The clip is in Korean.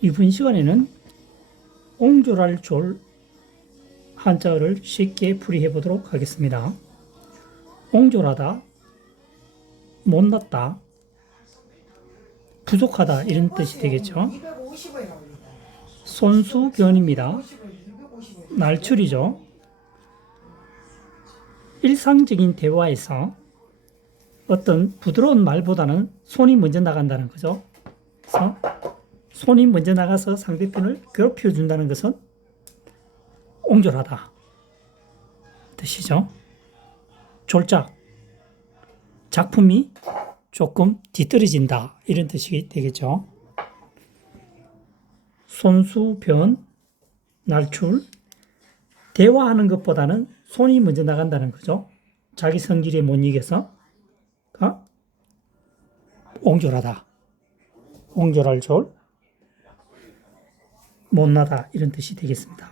이번 시간에는 옹졸할 졸 한자어를 쉽게 풀이해 보도록 하겠습니다. 옹졸하다, 못났다, 부족하다 이런 뜻이 되겠죠. 250원에 나옵니다. 손수변입니다. 250원. 날출이죠. 일상적인 대화에서 어떤 부드러운 말보다는 손이 먼저 나간다는 거죠. 그래서 손이 먼저 나가서 상대편을 괴롭혀 준다는 것은 옹졸하다 뜻이죠. 졸작 작품이 조금 뒤떨어진다 이런 뜻이 되겠죠. 손수변 날출 대화하는 것보다는 손이 먼저 나간다는 거죠. 자기 성질에 못 이겨서 가 옹졸하다. 옹졸할 졸 못나다 이런 뜻이 되겠습니다.